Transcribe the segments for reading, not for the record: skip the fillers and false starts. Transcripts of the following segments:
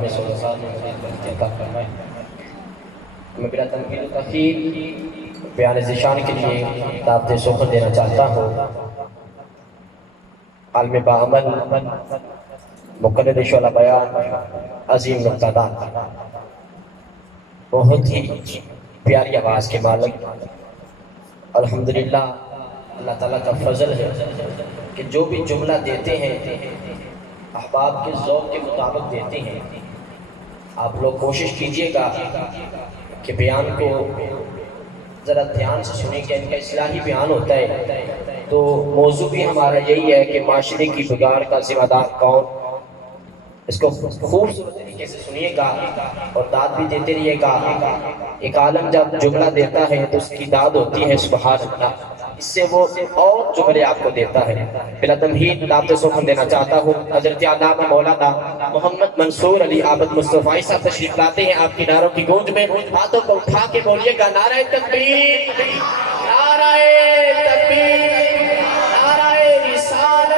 میں سوزاد میں مزید برکت عطا فرمائے۔ میں بلا تنقید و تاخیر بیان ذیشان کے لیے دعوت سخن دینا چاہتا ہوں۔ عالم باعمل مقرر شعلہ بیان عظیم نقطہ دان، بہت ہی پیاری آواز کے مالک، الحمدللہ اللہ تعالیٰ کا فضل ہے کہ جو بھی جملہ دیتے ہیں احباب کے ذوق کے مطابق دیتے ہیں۔ آپ لوگ کوشش کیجئے گا کہ بیان کو ذرا دھیان سے سنیں کہ ان کا اصلاحی بیان ہوتا ہے، تو موضوع بھی ہمارا یہی ہے کہ معاشرے کی بگاڑ کا ذمہ دار کون۔ اس کو خوبصورت طریقے سے سنیے گا اور داد بھی دیتے رہیے گا۔ ایک عالم جب جملہ دیتا ہے تو اس کی داد ہوتی ہے سبحان اللہ، اس سے وہ اور جملے آپ کو دیتا ہے۔ بلا تمہید دعوت سخن دینا چاہتا ہوں۔ حضرت علامہ مولانا محمد منصور علی عابد مصطفی صاحب تشریف لاتے ہیں آپ کی نعروں کی گونج میں۔ ہاتھوں کو اٹھا کے بولیے گا نعرہ تکبیر، نعرہ تکبیر، نعرہ رسالت۔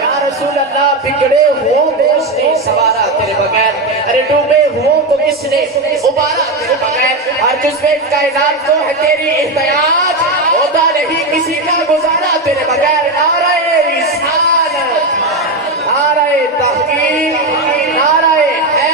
یا رسول اللہ بگڑے ہوں تو کس نے سوارا تیرے بغیر، ارے ڈوبے ہوں تو کس نے ابارا تیرے بغیر، ہر جزوے کائنات کو ہے تیری احتیاج، ہوتا نہیں کسی کا گزارا تیرے بغیر۔ نعرہ رسالت، نعرہ تحقیق، نعرہ حیدر۔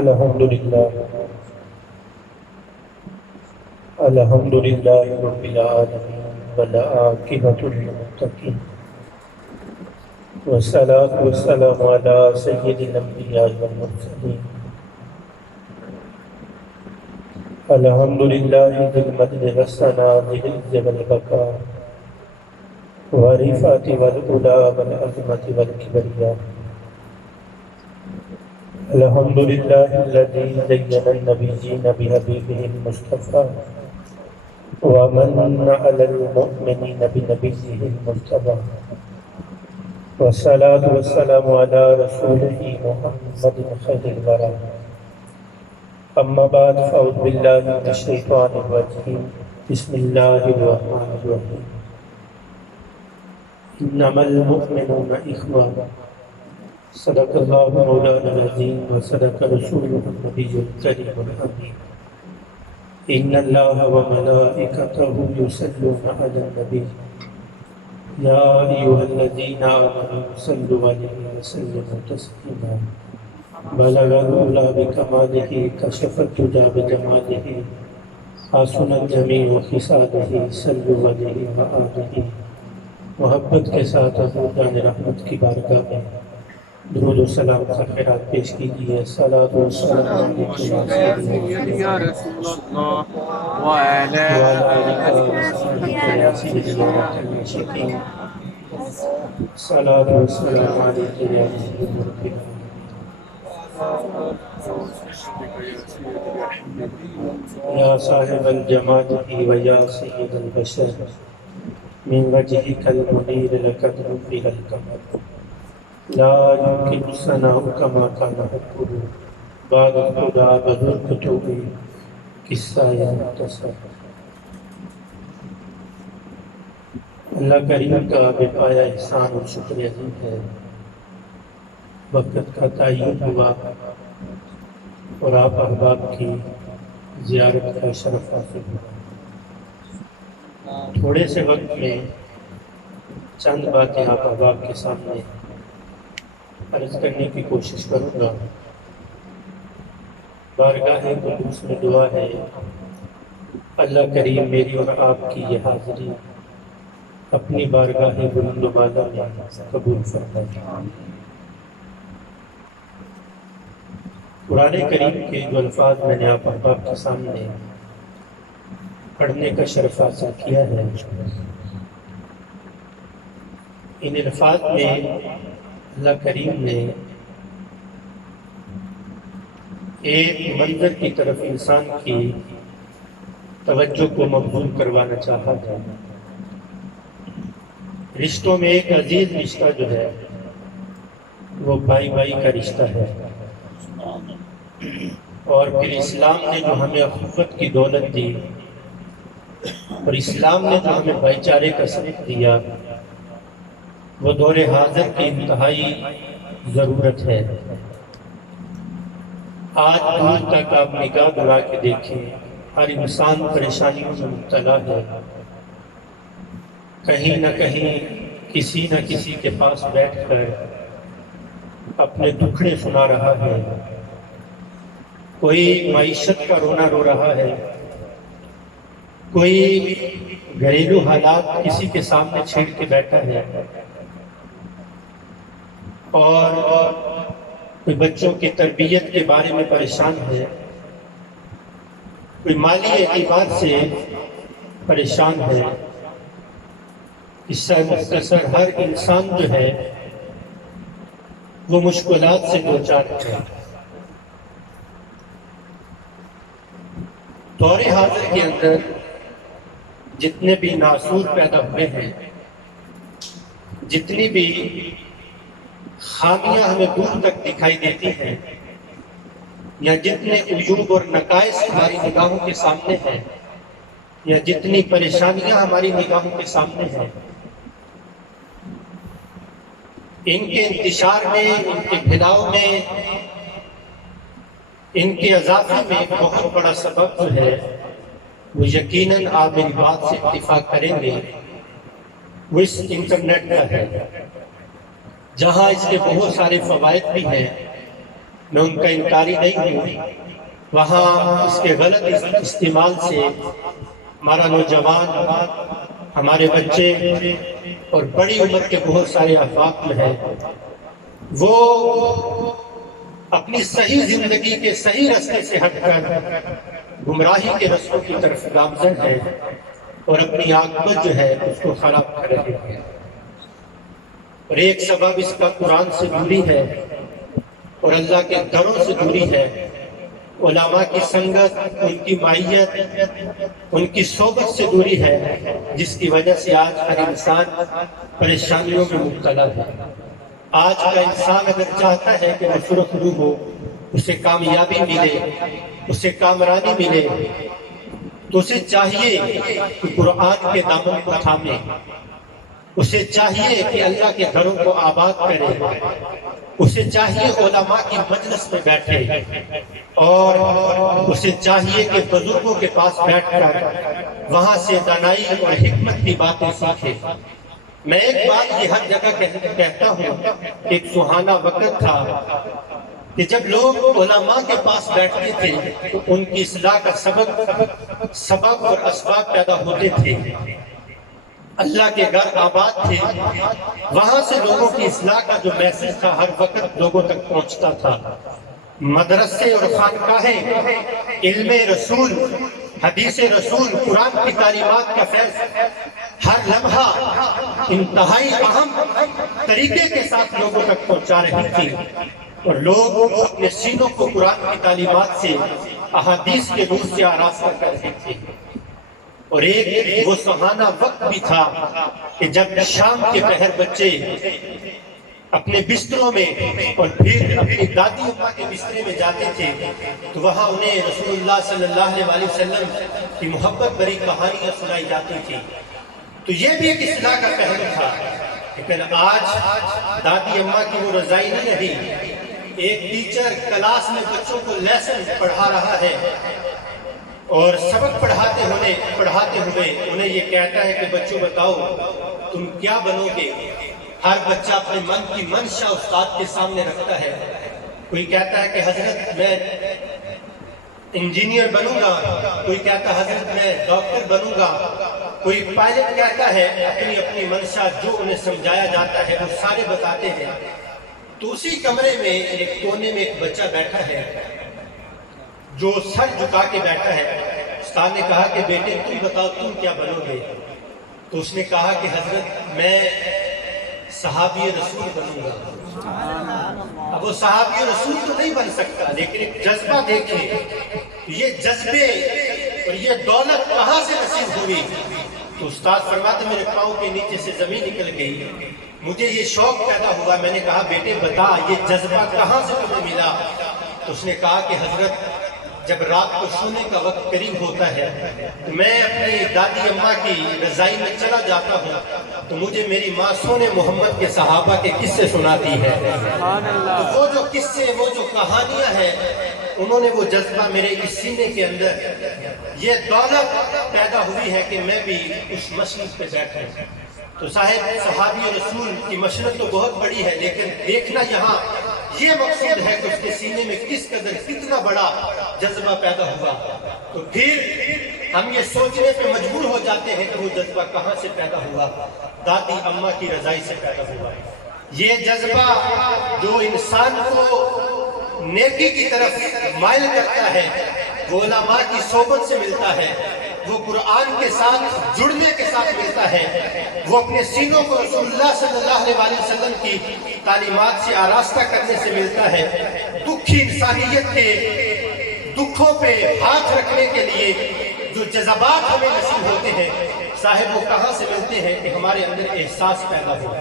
الحمدللہ الحمدللہ رب العالمین والعاقبۃ للمتقین والصلاة والسلام علی سید الانبیاء والمرسلین الحمدللہ ذی المجد والثناء ذی العز والبقاء والرفعۃ والعلا والعظمۃ والکبریاء الحمدللہ الذی زین النبیین بحبیبہ المصطفیٰ ومن علی المؤمنین بنبیہ المرتضیٰ والصلاة والسلام علی رسولہ محمد خیر الورى اما بعد فاعوذ باللہ من الشیطان الرجیم بسم اللہ الرحمن الرحیم انما المؤمنون اخوہ صدق اللہ مولانا العظیم وصدق رسولہ النبی الکریم الامین ان اللہ وملائکتہ یصلون علی النبی یا ایھا الذین آمنوا صلوا علیہ وسلموا تسلیما بلغ العلا بکمالہ کشف الدجی بجمالہ حسن الجمیع خصالہ صلوا علیہ وآلہ۔ محبت کے ساتھ حضور جان رحمت کی بارگاہ میں درود و سلام کا خیرات پیش کیجیے۔ صلاۃ و سلام علیکم یا رسول اللہ وعلی آلہ وصحبہ یا سیدنا المشرکین۔ صلاۃ و سلام علیکم یا رسول اللہ یا صاحب الجمال و یا سید البشر من وجهك المنیر لقد نفر القمر لا يمكن الثناء كما كان حقه بعد خدا بزرگتو قصہ یا مختصر۔ اللہ کریم کا بے پایا احسان اور شکر عظیم ہے، وقت کا تعین ہوا اور آپ احباب کی زیارت کا شرف حاصل ہوا۔ تھوڑے سے وقت میں چند باتیں آپ احباب کے سامنے عرض کرنے کی کوشش کروں گا۔ بارگاہ قدوس میں دعا ہے اللہ کریم میری اور آپ کی یہ حاضری اپنی بارگاہ بلند و بالا میں قبول فرمائے۔ قرآن کریم کے جو الفاظ میں نے آپ احباب کے سامنے پڑھنے کا شرف حاصل کیا ہے، ان الفاظ میں اللہ کریم نے ایک منظر کی طرف انسان کی توجہ کو مبذول کروانا چاہا ہے۔ رشتوں میں ایک عزیز رشتہ جو ہے وہ بھائی بھائی کا رشتہ ہے، اور پھر اسلام نے جو ہمیں اخوت کی دولت دی اور اسلام نے جو ہمیں بھائی چارے کا سبق دیا، وہ دور حاضر کی انتہائی ضرورت ہے۔ آج دور تک آپ نگاہ دوڑا کے دیکھیں، ہر انسان پریشانیوں میں مبتلا ہے۔ کہیں نہ کہیں کسی نہ کسی کے پاس بیٹھ کر اپنے دکھڑے سنا رہا ہے، کوئی معیشت کا رونا رو رہا ہے، کوئی گھریلو حالات کسی کے سامنے چھیڑ کے بیٹھا ہے، اور کوئی بچوں کی تربیت کے بارے میں پریشان ہے، کوئی مالی اعتبار سے پریشان ہے۔ اس سے مختصر ہر انسان جو ہے وہ مشکلات سے دوچار ہے۔ دور حاضر کے اندر جتنے بھی ناسور پیدا ہوئے ہیں، جتنی بھی خامیاں ہمیں دور تک دکھائی دیتی ہیں، یا جتنے عیوب اور نقائص ہماری نگاہوں کے سامنے ہیں، یا جتنی پریشانیاں ہماری نگاہوں کے سامنے ہیں، ان کے انتشار میں، ان کے پھیلاؤ میں، ان کے اضافے میں ایک بہت بڑا سبب جو ہے وہ یقیناً آپ میری بات سے اتفاق کریں گے، وہ اس انٹرنیٹ کا ہے۔ جہاں اس کے بہت سارے فوائد بھی ہیں، میں ان کا انکاری نہیں ہوں، وہاں اس کے غلط استعمال سے ہمارا نوجوان، ہمارے بچے اور بڑی عمر کے بہت سارے افراد جو ہیں وہ اپنی صحیح زندگی کے صحیح راستے سے ہٹ کر گمراہی کے رستوں کی طرف گامزن ہے، اور اپنی عاقبت جو ہے اس کو خراب کر رہے ہیں۔ اور ایک سبب اس کا قرآن سے دوری ہے، اور اللہ کے دروں سے دوری ہے، علماء کی سنگت، ان کی معیت، ان کی صحبت سے دوری ہے، جس کی وجہ سے آج ہر انسان پریشانیوں میں مبتلا ہے۔ آج کا انسان اگر چاہتا ہے کہ وہ سرخرو ہو، اسے کامیابی ملے، اسے کامرانی ملے، تو اسے چاہیے کہ قرآن کے دامن کو تھامے، اسے چاہیے کہ اللہ کے گھروں کو آباد کرے، اسے چاہیے علماء کی مجلس میں بیٹھے، اور اسے چاہیے کہ بزرگوں کے پاس بیٹھ کر وہاں سے دانائی اور حکمت کی باتیں سیکھے۔ میں ایک بات یہ ہر جگہ کہتا ہوں کہ ایک سہانا وقت تھا کہ جب لوگ علماء کے پاس بیٹھتے تھے تو ان کی اصلاح کا سبب اور اسباب پیدا ہوتے تھے۔ اللہ کے گھر آباد تھے، وہاں سے لوگوں کی اصلاح کا جو میسج تھا ہر وقت لوگوں تک پہنچتا تھا۔ مدرسے اور خانقاہیں علم رسول، حدیث رسول، قرآن کی تعلیمات کا فیض ہر لمحہ انتہائی اہم طریقے کے ساتھ لوگوں تک پہنچا رہی تھی، اور لوگ اپنے سینوں کو قرآن کی تعلیمات سے، احادیث کے نور سے آراستہ کر رہے تھے۔ اور ایک وہ سہانا وقت بھی تھا کہ جب شام کے پہر بچے اپنے بستروں میں اور پھر اپنی دادی اماں کے بسترے میں جاتے تھے تو وہاں انہیں رسول اللہ صلی اللہ علیہ وسلم کی محبت بھری کہانیاں سنائی جاتی تھی۔ تو یہ بھی ایک اصلاح کا پہلو تھا، لیکن آج دادی اماں کی وہ رضائی نہیں رہی۔ ایک ٹیچر کلاس میں بچوں کو لیسن پڑھا رہا ہے، اور سبق پڑھاتے ہوئے انہیں یہ کہتا ہے کہ بچوں بتاؤ تم کیا بنو گے۔ ہر بچہ اپنے من کی منشا استاد کے سامنے رکھتا ہے۔ کوئی کہتا ہے کہ حضرت میں انجینئر بنوں گا، کوئی کہتا ہے حضرت میں ڈاکٹر بنوں گا، کوئی پائلٹ کہتا ہے، اپنی اپنی منشا جو انہیں سمجھایا جاتا ہے وہ سارے بتاتے ہیں۔ تو اسی کمرے میں ایک کونے میں ایک بچہ بیٹھا ہے جو سر جھکا کے بیٹھا ہے۔ استاد نے کہا کہ بیٹے تم بتاؤ تم کیا بنو گے؟ تو اس نے کہا کہ حضرت میں صحابی رسول بنوں گا۔ اب وہ صحابی رسول تو نہیں بن سکتا، لیکن ایک جذبہ دیکھیں، یہ جذبے اور یہ دولت کہاں سے نصیب ہوئی؟ تو استاد فرماتے میرے پاؤں کے نیچے سے زمین نکل گئی، مجھے یہ شوق پیدا ہوا، میں نے کہا بیٹے بتا یہ جذبہ کہاں سے تمہیں ملا؟ تو اس نے کہا کہ حضرت جب رات کو سونے کا وقت قریب ہوتا ہے تو میں اپنی دادی اماں کی رضائی میں چلا جاتا ہوں تو مجھے میری ماں سونے محمد کے صحابہ کے قصے سناتی ہے. تو وہ جو قصے، وہ جو کہانیاں ہیں، انہوں نے وہ جذبہ میرے اس سینے کے اندر، یہ دولت پیدا ہوئی ہے کہ میں بھی اس مشرق پہ بیٹھوں. تو صاحب صحابی رسول کی مشرق تو بہت بڑی ہے، لیکن دیکھنا یہاں یہ مقصود ہے کہ اس کے سینے میں کس قدر کتنا بڑا جذبہ پیدا ہوا. تو پھر ہم یہ سوچنے پہ مجبور ہو جاتے ہیں کہ وہ جذبہ کہاں سے پیدا ہوا. دادی اماں کی رضائی سے پیدا ہوا. یہ جذبہ جو انسان کو نیکی کی طرف مائل کرتا ہے وہ علماء کی صحبت سے ملتا ہے، وہ قرآن کے ساتھ جڑنے کے ساتھ ملتا ہے، وہ اپنے سینوں کو رسول اللہ صلی اللہ علیہ وسلم کی تعلیمات سے آراستہ کرنے سے ملتا ہے. دکھی انسانیت کے دکھوں پہ ہاتھ رکھنے کے لیے جو جذبات ہمیں نصیب ہوتے ہیں صاحب وہ کہاں سے ملتے ہیں کہ ہمارے اندر احساس پیدا ہو،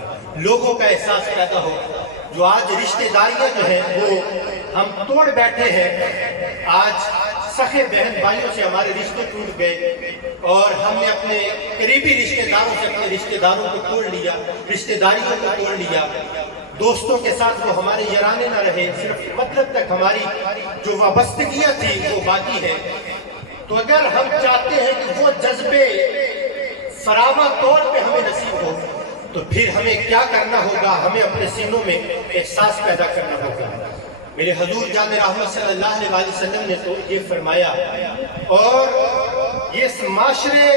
لوگوں کا احساس پیدا ہو. جو آج رشتہ داریاں جو ہیں وہ ہم توڑ بیٹھے ہیں، آج سخے بہن بھائیوں سے ہمارے رشتے ٹوٹ گئے اور ہم نے اپنے قریبی رشتہ داروں سے اپنے رشتہ داروں کو توڑ لیا، رشتہ داریوں کو توڑ لیا. دوستوں کے ساتھ وہ ہمارے یارانے نہ رہے، صرف مطلب تک ہماری جو وابستگیاں تھی وہ باقی ہے. تو اگر ہم چاہتے ہیں کہ وہ جذبے فراواں طور پہ ہمیں نصیب ہو تو پھر ہمیں کیا کرنا ہوگا؟ ہمیں اپنے سینوں میں احساس پیدا کرنا ہوگا. میرے حضور جان رحمت صلی اللہ علیہ وسلم نے تو یہ فرمایا، اور یہ اس معاشرے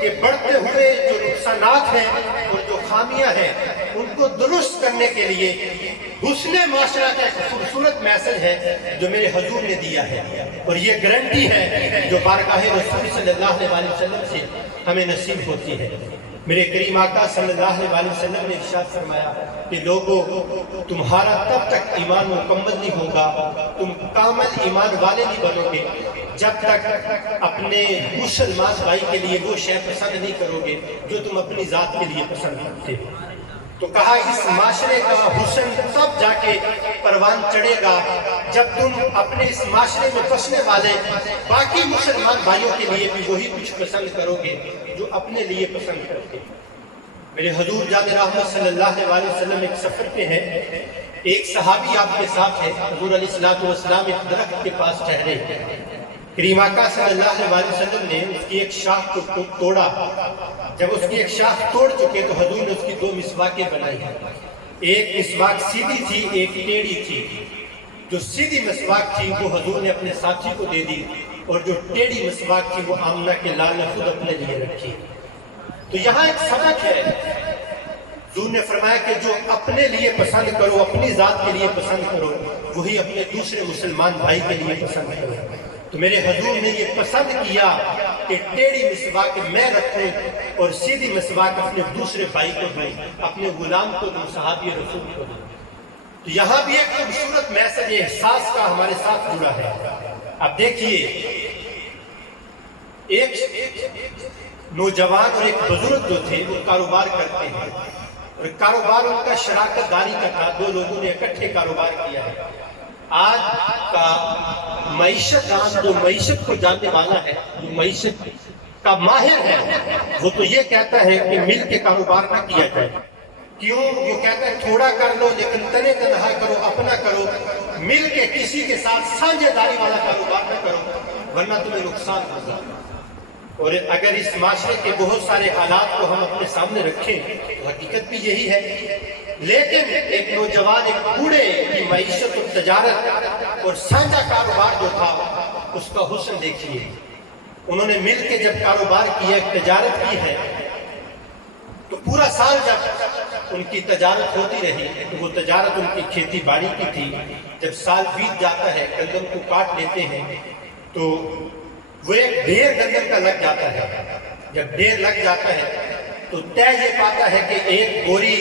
کے بڑھتے ہوئے جو نقصانات ہیں اور جو خامیاں ہیں ان کو درست کرنے کے لیے حسن معاشرہ کا ایک خوبصورت میسج ہے جو میرے حضور نے دیا ہے، اور یہ گارنٹی ہے جو بارگاہ رسول صلی اللہ علیہ وسلم سے ہمیں نصیب ہوتی ہے. میرے کریم آقا صلی اللہ علیہ وسلم نے ارشاد فرمایا کہ لوگوں تمہارا تب تک ایمان مکمل نہیں ہوگا، تم کامل ایمان والے نہیں بنو گے جب تک اپنے مسلمان بھائی کے لیے وہ شے پسند نہیں کرو گے جو تم اپنی ذات کے لیے پسند کرتے ہو. تو کہا اس معاشرے کا حسن تب جا کے پروان چڑھے گا جب تم اپنے اس معاشرے میں بسنے والے باقی مسلمان بھائیوں کے لیے بھی وہی کچھ پسند کرو گے جو اپنے لیے پسند کرتے. میرے حضور جان رحمت صلی اللہ علیہ وسلم ایک سفر پہ ہے، ایک صحابی آپ کے ساتھ ہے. حضور علیہ الصلوۃ والسلام ایک درخت کے پاس ٹھہرے، کریم آقا صلی اللہ علیہ وسلم نے اس کی ایک شاخ کو توڑا. جب اس کی ایک شاخ توڑ چکے تو حضور نے اس کی دو مسواکیں بنائی. ایک مسواک سیدھی تھی، ایک ٹیڑھی تھی. جو سیدھی مسواک تھی وہ حضور نے اپنے ساتھی کو دے دی، اور جو ٹیڑھی مسواک تھی وہ آمنہ کے لال نے خود اپنے لیے رکھی. تو یہاں ایک سبق ہے. حضور نے فرمایا کہ جو اپنے لیے پسند کرو، اپنی ذات کے لیے پسند کرو، وہی اپنے دوسرے مسلمان بھائی کے لیے پسند کرو. تو میرے حضور نے یہ پسند کیا کہ ٹیڑھی مسواک میں رکھوں اور سیدھی مسواک اپنے دوسرے بھائی کو دوں، اپنے غلام کو دوں، صحابی رسول کو دوں. تو یہاں بھی ایک خوبصورت میسج احساس کا ہمارے ساتھ جڑا ہے. اب دیکھیے، ایک نوجوان اور ایک بزرگ جو تھے وہ کاروبار کرتے ہیں، اور کاروبار ان کا شراکت داری کا تھا. دو لوگوں نے اکٹھے کاروبار کیا ہے. آج کا معیشت دان جو معیشت کو جاننے والا ہے، جو معیشت کا ماہر ہے، وہ تو یہ کہتا ہے کہ مل کے کاروبار نہ کیا جائے. کیوں؟ وہ کہتا ہے تھوڑا کر لو لیکن تنے تنہا کرو، اپنا کرو، مل کے کسی کے ساتھ سانجھے داری والا کاروبار نہ کرو ورنہ تمہیں نقصان ہوگا. اور اگر اس معاشرے کے بہت سارے حالات کو ہم اپنے سامنے رکھیں تو حقیقت بھی یہی ہے. لیکن ایک نوجوان، ایک بوڑھے کی معیشت اور تجارت اور سانجھا کاروبار جو تھا اس کا حسن دیکھیے. انہوں نے مل کے جب کاروبار کیا، ایک تجارت کی ہے، تو پورا سال جب ان کی تجارت ہوتی رہی تو وہ تجارت ان کی کھیتی باڑی کی تھی. جب سال بیت جاتا ہے، گندم کو کاٹ لیتے ہیں تو وہ ایک ڈھیر گندم کا لگ جاتا ہے. جب ڈھیر لگ جاتا ہے تو طے یہ پاتا ہے کہ ایک بوری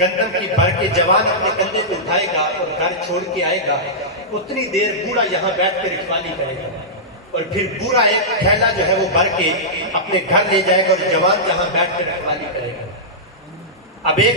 گندم کی بھر کے جوان اپنے کندھے پہ اٹھائے گا اور گھر چھوڑ کے آئے گا. اتنی دیر بوڑھا یہاں بیٹھ کے رکھوالی کرے گا، اور پھر بوڑھا ایک تھیلا جو ہے وہ بھر کے اپنے گھر لے جائے گا اور جوان یہاں بیٹھ کے رکھوالی کرے گا. اب ایک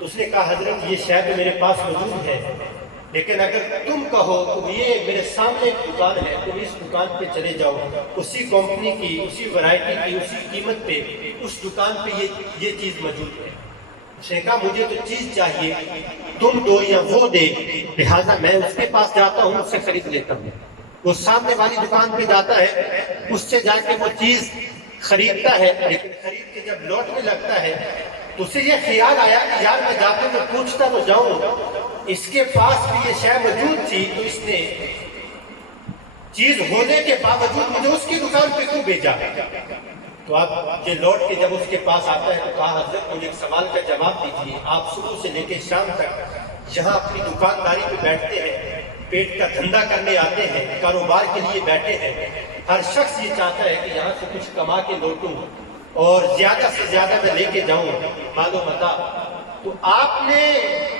تو اس نے کہا حضرت یہ شے تو میرے پاس موجود ہے، لیکن اگر تم کہو تو یہ میرے سامنے ایک دکان ہے، تم اس دکان پہ چلے جاؤ، اسی کمپنی کی، اسی ورائٹی کی، اسی قیمت پہ اس دکان پہ یہ چیز موجود ہے۔ اس نے کہا مجھے تو چیز چاہیے، تم دو یا وہ دے، لہٰذا میں اس کے پاس جاتا ہوں، اس سے خرید لیتا ہوں۔ وہ سامنے والی دکان پہ جاتا ہے، اس سے جا کے وہ چیز خریدتا ہے، لیکن خرید کے جب لوٹنے لگتا ہے تو اسے یہ خیال آیا کہ یار میں جاتے میں پوچھتا تو جاؤں، اس کے پاس بھی یہ شے موجود تھی، تو اس نے چیز ہونے کے باوجود مجھے اس کی دکان پہ کیوں بھیجا؟ تو آپ یہ لوٹ کے جب اس کے پاس آتا ہے تو کہا حضرت مجھے ایک سوال کا جواب دیجیے، آپ صبح سے لے کے شام تک یہاں اپنی دکانداری پہ بیٹھتے ہیں، پیٹ کا دھندا کرنے آتے ہیں، کاروبار کے لیے بیٹھے ہیں، ہر شخص یہ چاہتا ہے کہ یہاں سے کچھ کما کے لوٹوں اور زیادہ سے زیادہ میں لے کے جاؤں مال و متاع، تو آپ نے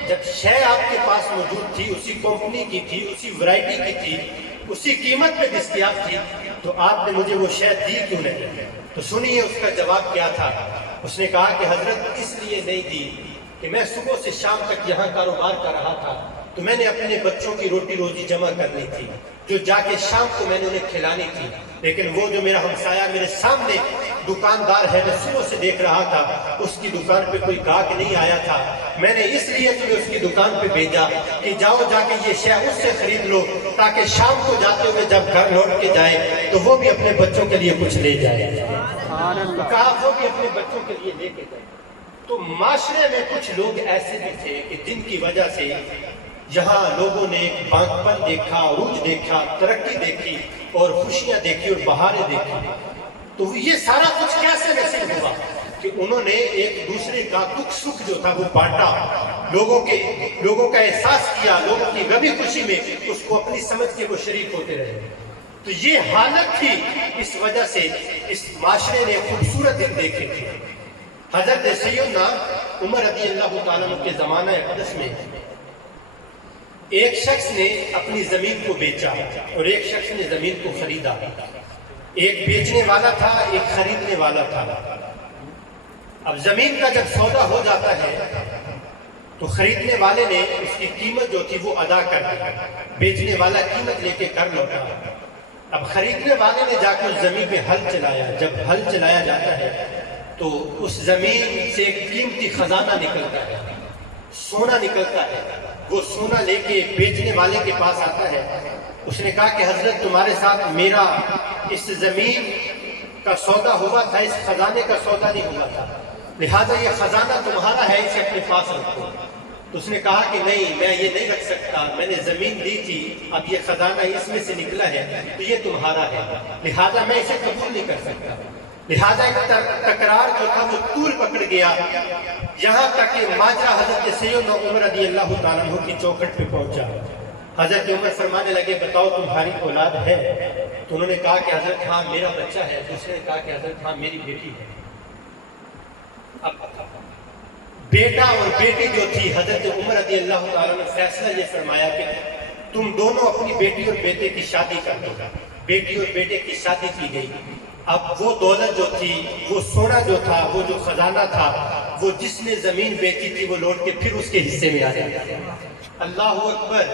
جب شے آپ کے پاس موجود تھی، اسی کمپنی کی تھی، اسی ورائٹی کی تھی، اسی قیمت پہ دستیاب تھی، تو آپ نے مجھے وہ شے دی کیوں نہیں؟ تو سنیے اس کا جواب کیا تھا۔ اس نے کہا کہ حضرت اس لیے نہیں دی کہ میں صبح سے شام تک یہاں کاروبار کر رہا تھا، تو میں نے اپنے بچوں کی روٹی روزی جمع کرنی تھی، جو جا کے شام کو میں نے انہیں کھلانی تھی، لیکن وہ جو میرا ہمسایہ میرے سامنے دکاندار ہے، میں صبح سے دیکھ رہا تھا، اس کی دکان پہ کوئی گاہک نہیں آیا تھا، میں نے اس لیے تمہیں اس کی دکان پہ بھیجا کہ جاؤ جا کے یہ شے اس سے خرید لو، تاکہ شام کو جاتے ہوئے جب گھر لوٹ کے جائے تو وہ بھی اپنے بچوں کے لیے کچھ لے جائے۔ کہا وہ بھی اپنے بچوں کے لیے لے کے جائے۔ تو معاشرے میں کچھ لوگ ایسے بھی تھے کہ جن کی وجہ سے یہاں لوگوں نے ایک بانک پن دیکھا، عروج دیکھا، ترقی دیکھی اور خوشیاں دیکھی اور بہاریں دیکھی۔ تو یہ سارا کچھ کیسے نصیب ہوا کہ انہوں نے ایک دوسرے کا دکھ سکھ جو تھا وہ بانٹا، لوگوں کا احساس کیا، لوگوں کی غمی خوشی میں اس کو اپنی سمجھ کے وہ شریک ہوتے رہے۔ تو یہ حالت تھی، اس وجہ سے اس معاشرے نے خوبصورت دن دیکھے تھے۔ حضرت سیدنا عمر رضی اللہ تعالیٰ عنہ کے زمانہ اقدس میں ایک شخص نے اپنی زمین کو بیچا اور ایک شخص نے زمین کو خریدا۔ ایک بیچنے والا تھا، ایک خریدنے والا تھا۔ اب زمین کا جب سودا ہو جاتا ہے تو خریدنے والے نے اس کی قیمت جو تھی وہ ادا کر دی، بیچنے والا قیمت لے کے گھر لوٹا۔ اب خریدنے والے نے جا کے اس زمین میں ہل چلایا، جب ہل چلایا جاتا ہے تو اس زمین سے ایک قیمتی خزانہ نکلتا ہے، سونا نکلتا ہے۔ وہ سونا لے کے بیچنے والے کے پاس آتا ہے۔ اس نے کہا کہ حضرت تمہارے ساتھ میرا اس زمین کا سودا ہوا تھا، اس خزانے کا سودا نہیں ہوا تھا، لہذا یہ خزانہ تمہارا ہے، اسے اپنے پاس رکھو۔ تو اس نے کہا کہ نہیں، میں یہ نہیں رکھ سکتا، میں نے زمین دی تھی، اب یہ خزانہ اس میں سے نکلا ہے تو یہ تمہارا ہے، لہذا میں اسے قبول نہیں کر سکتا۔ لہذا ایک تکرار جو تھا وہ طول پکڑ گیا، یہاں تک کہ ماجرا حضرت سیدنا عمر رضی اللہ تعالیٰ عنہ کی چوکھٹ پہ پہنچا۔ حضرت عمر فرمانے لگے بتاؤ تمہاری اولاد ہے؟ تو انہوں نے کہا کہ حضرت ہاں میرا بچہ ہے۔ دوسرے نے کہا کہ حضرت ہاں میری بیٹی ہے۔ اب بیٹا اور بیٹی جو تھی، حضرت عمر رضی اللہ تعالیٰ نے فیصلہ یہ فرمایا کہ تم دونوں اپنی بیٹی اور بیٹے کی شادی کر دو۔ بیٹی اور بیٹے کی شادی کی گئی۔ اب وہ دولت جو تھی، وہ سونا جو تھا، وہ جو خزانہ تھا، وہ جس نے زمین بیچی تھی وہ لوٹ کے پھر اس کے حصے میں آ جاتا۔ اللہ اکبر۔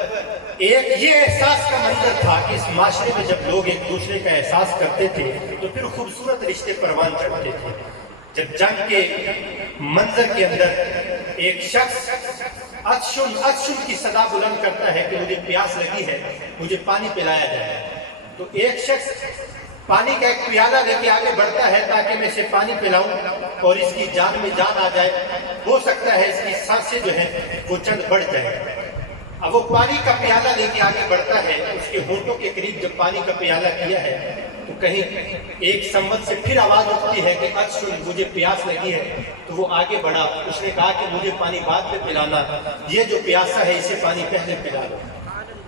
ایک یہ احساس کا منظر تھا کہ اس معاشرے میں جب لوگ ایک دوسرے کا احساس کرتے تھے تو پھر خوبصورت رشتے پروان چڑھتے تھے۔ جب جنگ کے منظر کے اندر ایک شخص عطشن کی صدا بلند کرتا ہے کہ مجھے پیاس لگی ہے، مجھے پانی پلایا جائے، تو ایک شخص پانی کا ایک پیالہ لے کے آگے بڑھتا ہے تاکہ میں اسے پانی پلاؤں اور اس کی جان میں جان آ جائے، ہو سکتا ہے اس کی سانسیں جو ہیں وہ چند بڑھ جائیں۔ اب وہ پانی کا پیالہ لے کے آگے بڑھتا ہے، اس کے ہونٹوں کے قریب جب پانی کا پیالہ کیا ہے تو کہیں ایک سمت سے پھر آواز اٹھتی ہے کہ اچھا مجھے پیاس لگی ہے، تو وہ آگے بڑھا۔ اس نے کہا کہ مجھے پانی بعد میں پلانا، یہ جو پیاسا ہے اسے پانی پہلے پلا لو۔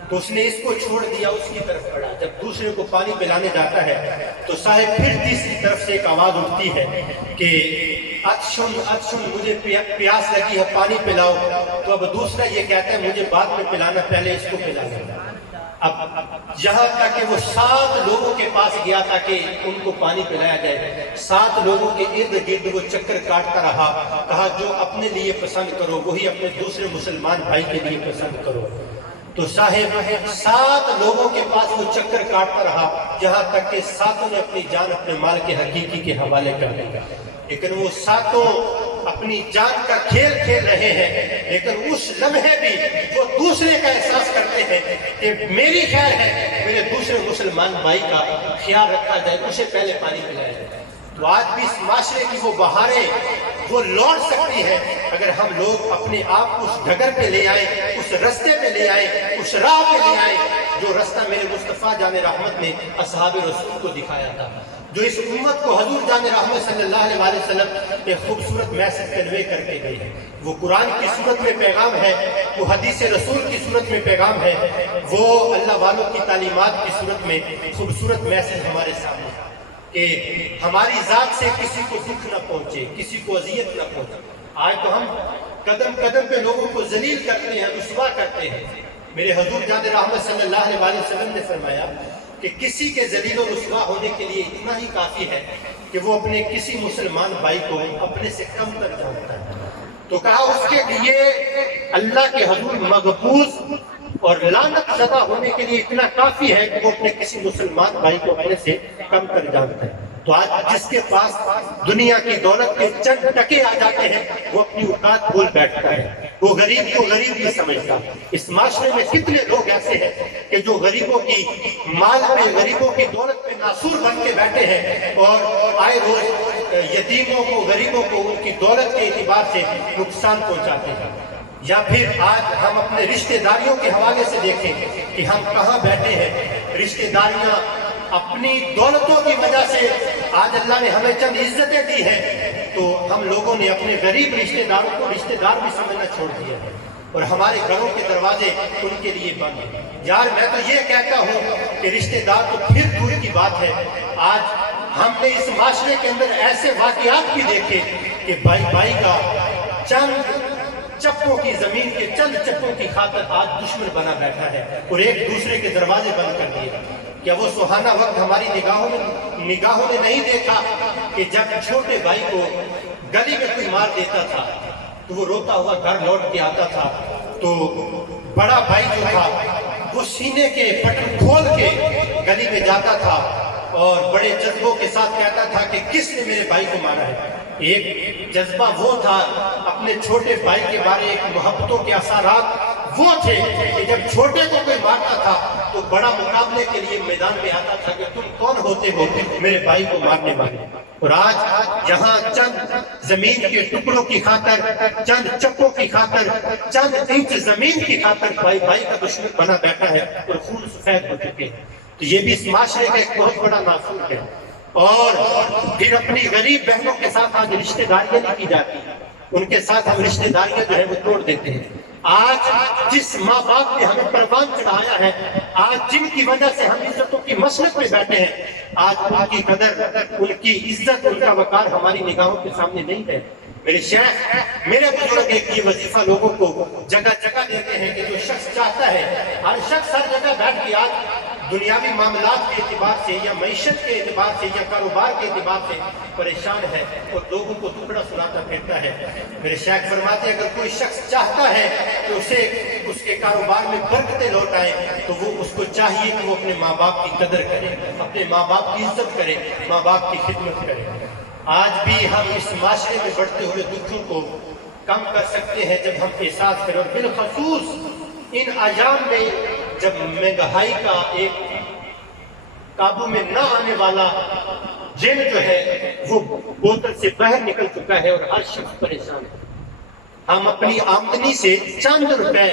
تو اس نے اس کو چھوڑ دیا، اس کی طرف بڑھا۔ جب دوسرے کو پانی پلانے جاتا ہے تو صاحب پھر تیسری طرف سے ایک آواز اٹھتی ہے کہ اچھن مجھے پیاس لگی ہے، پانی پلاؤ۔ تو اب دوسرا یہ کہتا ہے مجھے بعد میں پلانا، پہلے اس کو پلانا۔ اب یہاں تک کہ وہ 7 لوگوں کے پاس گیا تھا کہ ان کو پانی پلایا جائے، 7 لوگوں کے ارد گرد وہ چکر کاٹتا رہا، کہا جو اپنے لیے پسند کرو وہی اپنے دوسرے مسلمان بھائی کے لیے پسند کرو۔ تو صاحب 7 لوگوں کے پاس وہ چکر کاٹتا رہا، یہاں تک کہ 7 نے اپنی جان اپنے مال کے حقیقی کے حوالے کر دی، لیکن وہ 7 اپنی جان کا کھیل کھیل رہے ہیں، لیکن اس لمحے بھی وہ دوسرے کا احساس کرتے ہیں کہ میری خیر ہے، میرے دوسرے مسلمان بھائی کا خیال رکھا جائے، اسے پہلے پانی پلایا جائے۔ تو آج بھی اس معاشرے کی وہ بہاریں وہ لوٹ سکتی ہے اگر ہم لوگ اپنے آپ اس ڈگر پہ لے آئیں، اس رستے پہ لے آئیں، اس راہ پہ لے آئیں جو رستہ میرے مصطفیٰ جان رحمت نے اصحاب رسول کو دکھایا تھا، جو اس امت کو حضور جان رحمت صلی اللہ علیہ وسلم ایک خوبصورت میسج کنوے کر کے گئے ہیں۔ وہ قرآن کی صورت میں پیغام ہے، وہ حدیث رسول کی صورت میں پیغام ہے، وہ اللہ والوں کی تعلیمات کی صورت میں خوبصورت میسج ہمارے سامنے ہے کہ ہماری ذات سے کسی کو دکھ نہ پہنچے، کسی کو اذیت نہ پہنچے۔ آج تو ہم قدم قدم پہ لوگوں کو ذلیل کرتے ہیں، رسوا کرتے ہیں۔ میرے حضور جان رحمت صلی اللہ علیہ وسلم نے فرمایا کہ کسی کے ذلیل و رسوا ہونے کے لیے اتنا ہی کافی ہے کہ وہ اپنے کسی مسلمان بھائی کو اپنے سے کم تر جانتا ہے، تو کہا اس کے لیے اللہ کے حضور مغبوط اور لعنت زدہ ہونے کے لیے اتنا کافی ہے کہ وہ اپنے کسی مسلمان بھائی کو اپنے سے کم تر جانتا ہے۔ تو آج جس کے پاس دنیا کی دولت کے چند ٹکے آ جاتے ہیں وہ اپنی اوقات بھول بیٹھتا ہے، وہ غریب کو غریب نہیں سمجھتا۔ اس معاشرے میں کتنے لوگ ایسے ہیں کہ جو غریبوں کی مال پہ، غریبوں کی دولت پہ ناصور بن کے بیٹھے ہیں اور آئے روز یتیموں کو، غریبوں کو ان کی دولت کے اعتبار سے نقصان پہنچاتے ہیں۔ یا پھر آج ہم اپنے رشتہ داریوں کے حوالے سے دیکھیں کہ ہم کہاں بیٹھے ہیں۔ رشتہ داریاں اپنی دولتوں کی وجہ سے آج اللہ نے ہمیں چند عزتیں دی ہیں، تو ہم لوگوں نے اپنے غریب رشتہ داروں کو رشتہ دار بھی سمجھنا چھوڑ دیا ہے اور ہمارے گھروں کے دروازے ان کے لیے بند ہیں۔ یار میں تو یہ کہتا ہوں کہ رشتہ دار تو پھر دور کی بات ہے، آج ہم نے اس معاشرے کے اندر ایسے واقعات بھی دیکھے کہ بھائی بھائی کا چند چپوں کی زمین کے چند چپوں کی خاطر آج دشمن بنا بیٹھا ہے اور ایک دوسرے کے دروازے بند کر دیے۔ کیا وہ سہانا وقت ہماری نگاہوں نے نہیں دیکھا کہ جب چھوٹے بھائی کو گلی میں کوئی مار دیتا تھا تو وہ روتا ہوا گھر لوٹ کے آتا تھا، تو بڑا بھائی جو تھا وہ سینے کے بٹن کھول کے گلی میں جاتا تھا اور بڑے جذبوں کے ساتھ کہتا تھا کہ کس نے میرے بھائی کو مارا ہے۔ ایک جذبہ وہ تھا اپنے چھوٹے بھائی کے بارے، ایک محبتوں کے اثرات وہ تھے کہ جب چھوٹے کو کوئی مارتا تھا تو بڑا مقابلے کے لیے میدان میں آتا تھا کہ تم کون ہوتے ہو میرے بھائی کو مارنے والے۔ اور آج یہاں چند زمین کے ٹکڑوں کی خاطر، چند چپوں کی خاطر، چند انچ زمین کی خاطر بھائی بھائی کا دشمن بنا بیٹھا ہے اور خون سفید ہو چکے ہیں۔ تو یہ بھی اس معاشرے کا ایک بہت بڑا ناصور ہے۔ اور پھر اپنی غریب بہنوں کے ساتھ آج رشتہ داریاں نہیں کی جاتی، ان کے ساتھ ہم رشتہ داریاں جو ہے وہ توڑ دیتے ہیں۔ آج جس ماں باپ نے ہمیں پروان چڑھایا ہے، آج جن کی وجہ سے ہم عزتوں کی مسلک میں بیٹھے ہیں، آج ان کی قدر، ان کی عزت، ان کا وقار ہماری نگاہوں کے سامنے نہیں ہے۔ میرے شیخ، میرے بزرگ ایک یہ وظیفہ لوگوں کو جگہ جگہ دیتے ہیں کہ جو شخص چاہتا ہے، ہر شخص ہر جگہ بیٹھ کے آج دنیاوی معاملات کے اعتبار سے یا معیشت کے اعتبار سے یا کاروبار کے اعتبار سے پریشان ہے اور لوگوں کو ٹکڑا سناتا پھرتا ہے۔ میرے شیخ فرماتے ہیں اگر کوئی شخص چاہتا ہے کہ اسے اس کے کاروبار میں برکتیں لوٹ آئیں تو وہ اس کو چاہیے کہ وہ اپنے ماں باپ کی قدر کرے، اپنے ماں باپ کی عزت کرے، ماں باپ کی خدمت کرے۔ آج بھی ہم اس معاشرے میں بڑھتے ہوئے دکھوں کو کم کر سکتے ہیں جب ہم احساس کریں، اور بالخصوص ان ایام میں جب مہنگائی کا ایک قابو میں نہ آنے والا جن جو ہے وہ بوتل سے باہر نکل چکا ہے اور ہر شخص پریشان ہے۔ ہم اپنی آمدنی سے چند روپے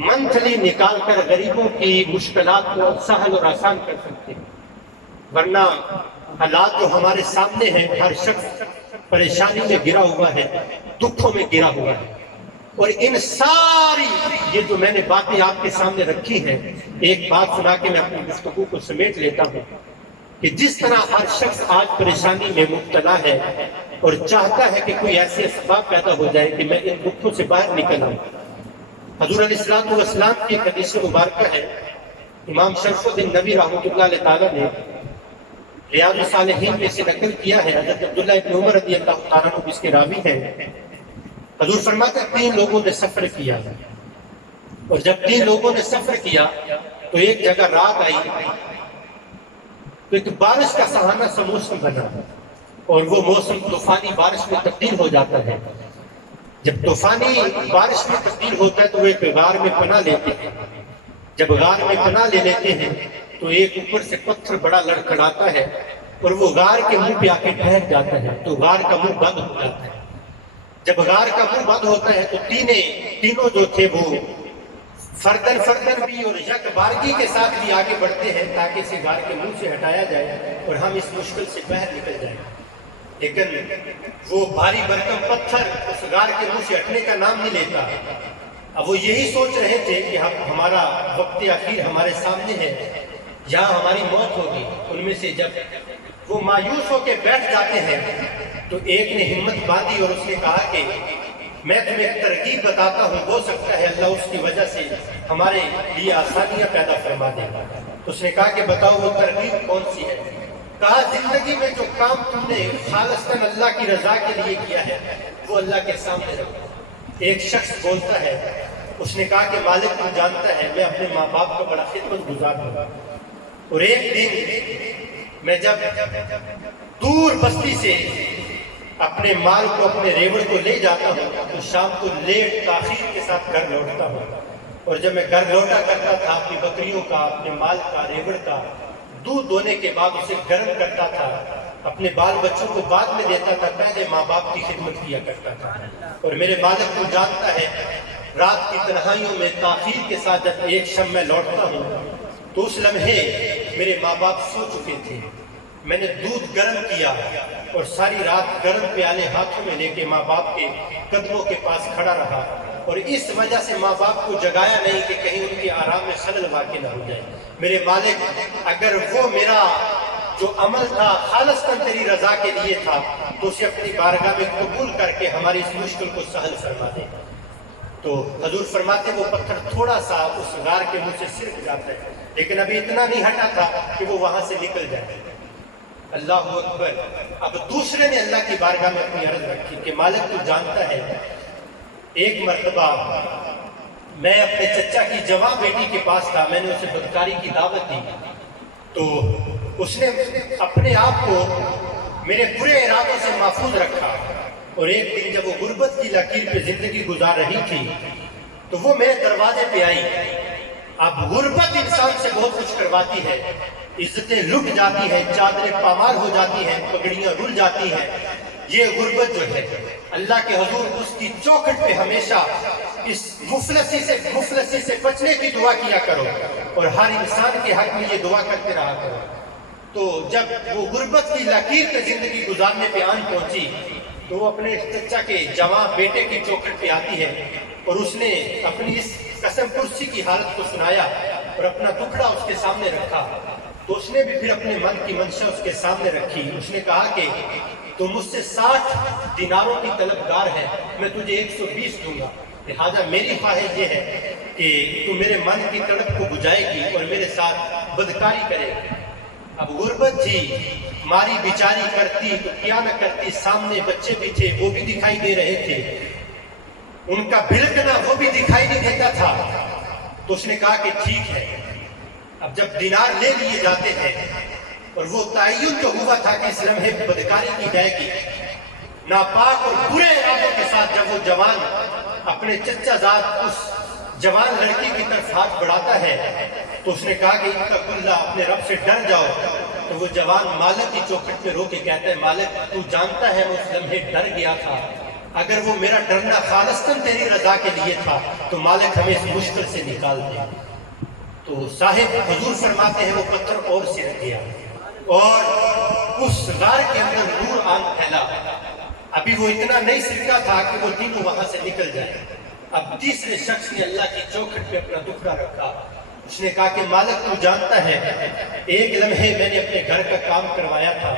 منتھلی نکال کر غریبوں کی مشکلات کو سہل اور آسان کر سکتے ہیں، ورنہ حالات جو ہمارے سامنے ہیں، ہر شخص پریشانی میں گرا ہوا ہے، دکھوں میں گرا ہوا ہے۔ اور ان ساری یہ جو میں نے باتیں آپ کے سامنے رکھی ہیں، ایک بات سنا کے میں اپنی گفتگو کو سمیٹ لیتا ہوں کہ جس طرح ہر شخص آج پریشانی میں مبتلا ہے اور چاہتا ہے کہ کوئی ایسے اسباب پیدا ہو جائے کہ میں ان دکھوں سے باہر نکل آؤں، حضور علیہ الصلوۃ والسلام کی ایک حدیث مبارکہ ہے، امام شرف الدین نبی رحمۃ اللہ علیہ تعالیٰ نے ریاض الصالحین میں سے نقل کیا ہے، حضرت عبداللہ ابن عمر رضی اللہ تعالیٰ عنہ اس کے راوی ہیں۔ حضور فرماتے ہیں 3 لوگوں نے سفر کیا، اور جب 3 لوگوں نے سفر کیا تو ایک جگہ رات آئی تو ایک بارش کا سہانا سا موسم بنا، اور وہ موسم طوفانی بارش میں تبدیل ہو جاتا ہے۔ جب طوفانی بارش میں تبدیل ہوتا ہے تو وہ ایک غار میں پناہ لیتے ہیں۔ جب غار میں پناہ لے لیتے ہیں تو ایک اوپر سے پتھر بڑا لڑکھڑاتا ہے اور وہ غار کے منہ پہ آ کے ٹھہر جاتا ہے، تو غار کا منہ بند ہو جاتا ہے۔ جب غار کا منہ بند ہوتا ہے تو تینوں جو تھے وہ فردن بھی اور یک بارگی کے ساتھ بھی آگے بڑھتے ہیں تاکہ اسے غار کے منہ سے ہٹایا جائے اور ہم اس مشکل سے باہر نکل جائیں، لیکن وہ بھاری بھرکم پتھر اس غار کے منہ سے ہٹنے کا نام نہیں لیتا۔ اب وہ یہی سوچ رہے تھے کہ ہمارا وقت اخیر ہمارے سامنے ہے، یہاں ہماری موت ہوگی۔ ان میں سے جب وہ مایوس ہو کے بیٹھ جاتے ہیں تو ایک نے ہمت باندھی اور اس نے کہا کہ میں تمہیں ایک ترغیب بتاتا ہوں، ہو سکتا ہے اللہ اس کی وجہ سے ہمارے لیے آسانیاں پیدا فرما دے۔ تو اس نے کہا کہ بتاؤ وہ ترغیب کون سی ہے؟ کہا زندگی میں جو کام تم نے خالصتاً اللہ کی رضا کے لیے کیا ہے وہ اللہ کے سامنے رکھو۔ ایک شخص بولتا ہے، اس نے کہا کہ مالک تو جانتا ہے میں اپنے ماں باپ کا بڑا خدمت گزار ہوں، اور ایک دن میں جب دور بستی سے اپنے مال کو اپنے ریوڑ کو لے جاتا ہوں تو شام کو لیٹ تاخیر کے ساتھ گھر لوٹتا ہوں، اور جب میں گھر لوٹا کرتا تھا اپنی بکریوں کا، اپنے مال کا، ریوڑ کا دودھ دونے کے بعد اسے گرم کرتا تھا، اپنے بال بچوں کو بعد میں دیتا تھا، پہلے ماں باپ کی خدمت کیا کرتا تھا۔ اور میرے مالک کو جانتا ہے رات کی تنہائیوں میں تاخیر کے ساتھ جب ایک شب میں لوٹتا ہوں تو اس لمحے میرے ماں باپ سو چکے تھے، میں نے دودھ گرم کیا اور ساری رات گرم پیالے ہاتھوں میں لے کے ماں باپ کے قدموں کے پاس کھڑا رہا، اور اس وجہ سے ماں باپ کو جگایا نہیں کہ کہیں ان کے آرام میں خلل واقع نہ ہو جائے۔ میرے مالک اگر وہ میرا جو عمل تھا خالصتاً تیری رضا کے لیے تھا تو اسے اپنی بارگاہ میں قبول کر کے ہماری اس مشکل کو سہل فرما دے۔ تو حضور فرماتے وہ پتھر تھوڑا سا اس غار کے منہ سے سرک جاتا ہے، لیکن ابھی اتنا نہیں ہٹا تھا کہ وہ وہاں سے نکل جائے۔ اللہ اکبر۔ اب دوسرے نے اللہ کی بارگاہ میں اپنی عرض رکھی کہ مالک تو جانتا ہے ایک مرتبہ میں اپنے چچا کی جوان بیٹی کے پاس تھا، میں نے اسے بدکاری کی دعوت دی تو اس نے اپنے آپ کو میرے برے ارادوں سے محفوظ رکھا، اور ایک دن جب وہ غربت کی لکیر پہ زندگی گزار رہی تھی تو وہ میرے دروازے پہ آئی۔ اب غربت انسان سے بہت کچھ کرواتی ہے، عزتیں لٹ جاتی ہیں، چادریں پامال ہو جاتی ہیں، پگڑیاں رل جاتی ہیں۔ یہ غربت جو ہے اللہ کے حضور اس کی چوکھٹ پہ ہمیشہ اس مفلسی سے بچنے کی دعا کیا کرو، اور ہر انسان کے حق میں یہ دعا کرتے رہا کرو۔ تو جب وہ غربت کی لکیر پہ زندگی گزارنے پہ آن پہنچی تو وہ اپنے چچا کے جوان بیٹے کی چوکھٹ پہ آتی ہے، اور اس نے اپنی اس قسم پرسی کی حالت کو سنایا اور اپنا ٹکڑا اس کے سامنے رکھا۔ تو اس نے بھی پھر اپنے من کی منشا اس کے سامنے رکھی۔ اس نے کہا کہ تو مجھ سے 60 دیناروں کی طلبگار ہے، میں تجھے 120 دوں گا، لہذا میری خواہش یہ ہے کہ تو میرے من کی تڑپ کو بجھائے گی اور میرے ساتھ بدکاری کرے گی۔ اب غربت تھی، ماری بیچاری کرتی تو کیا نہ کرتی، سامنے بچے بھی تھے وہ بھی دکھائی دے رہے تھے، ان کا بھڑکنا وہ بھی دکھائی نہیں دیتا تھا۔ تو اس نے کہا کہ ٹھیک ہے۔ اب جب دینار لے لیے جاتے ہیں اور وہ تعین جو ہوا تھا کہ اس لمحے بدکاری کی جائے گی، ناپاک اور برے ارادوں کے ساتھ جب وہ جوان اپنے چچا زاد اس جوان لڑکی کی طرف ہاتھ بڑھاتا ہے تو اس نے کہا کہ اتق اللہ، اپنے رب سے ڈر جاؤ۔ تو وہ جوان مالک کی چوکھٹ پہ رو کے کہتا ہے مالک تو جانتا ہے میں اس لمحے ڈر گیا تھا، اگر وہ میرا ڈرنا خالصتاً تیری رضا کے لیے تھا تو مالک ہمیں اس مشکل سے نکال دے۔ تو صاحب حضور فرماتے ہیں وہ پتھر اور سرک گیا اور اس غار کے اندر نور آن پھیلا۔ ابھی وہ اتنا نہیں سرکا تھا کہ وہ تینوں وہاں سے نکل جائے۔ اب تیسرے شخص نے اللہ کی چوکھٹ پہ اپنا ٹکڑا رکھا۔ اس نے کہا کہ مالک تو جانتا ہے ایک لمحے میں نے اپنے گھر کا کام کروایا تھا،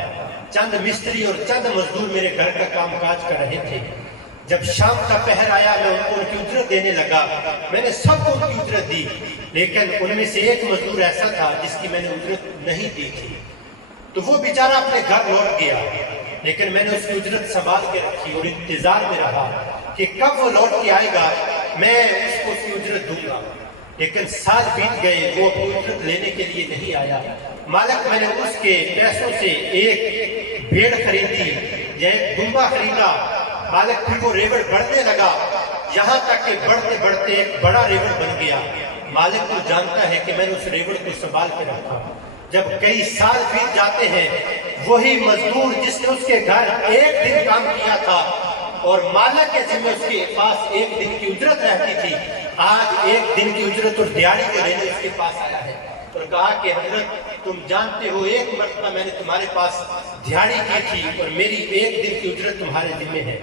چند مستری اور چند مزدور میرے گھر کا کام کاج کر رہے تھے، جب شام کا پہر آیا میں ان کو ان کی اجرت دینے لگا. میں نے سب کو ان کی اجرت دی، لیکن ان میں سے ایک مزدور ایسا تھا جس کی میں نے اجرت نہیں دی تھی. تو وہ بیچارہ اپنے گھر لوٹ گیا، لیکن میں نے اس کی اجرت سنبھال کے رکھی اور انتظار میں رہا کہ کب وہ لوٹ کے آئے گا میں اس کو اس کی اجرت دوں گا. لیکن سال بیت گئے، وہ اپنی اجرت لینے کے لیے نہیں آیا. مالک میں نے اس کے پیسوں سے ایک بھیڑ خریدی یا ایک دمبا خریدا. مالک پھر وہ ریوڑ بڑھنے لگا، یہاں تک کہ بڑھتے بڑھتے ایک بڑا ریوڑ بن گیا. مالک تو جانتا ہے کہ میں نے اس ریوڑ کو سنبھال کے رکھا. جب کئی سال بیت جاتے ہیں، وہی مزدور جس نے اس کے گھر ایک دن کام کیا تھا اور مالک کے ذمہ اس کے پاس ایک دن کی اجرت رہتی تھی، آج ایک دن کی اجرت اور دیہاڑی کو لینے اس کے پاس آیا ہے اور کہا کہ حضرت تم جانتے ہو ایک مرتبہ میں نے تمہارے پاس دیہاڑی کی تھی اور میری ایک دن کی اجرت تمہارے ذمہ ہے.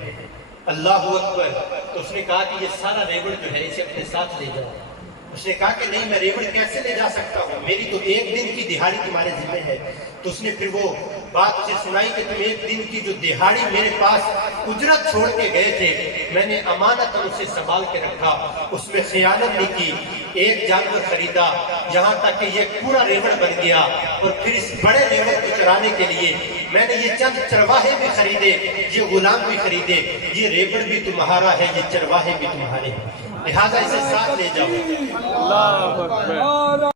اللہ اکبر. تو اس نے کہا کہ یہ سارا ریوڑ جو ہے اسے اپنے ساتھ لے جاؤ. اس نے کہا کہ نہیں، میں ریوڑ کیسے لے جا سکتا ہوں، میری تو ایک دن کی دہاڑی تمہارے ذمہ ہے. تو اس نے پھر وہ بات اسے سنائی کہ تم ایک دن کی جو دہاڑی میرے پاس اجرت چھوڑ کے گئے تھے، میں نے امانت اسے سنبھال کے رکھا، اس میں خیانت نہیں کی. ایک جانور خریدا یہاں تک کہ یہ پورا ریوڑ بن گیا، اور پھر اس بڑے ریوڑ کو چرانے کے لیے میں نے یہ چند چرواہے بھی خریدے، یہ غلام بھی خریدے. یہ ریوڑ بھی تمہارا ہے، یہ چرواہے بھی تمہارے ہیں، لہٰذا اسے ساتھ لے جاؤ. اللہ اکبر.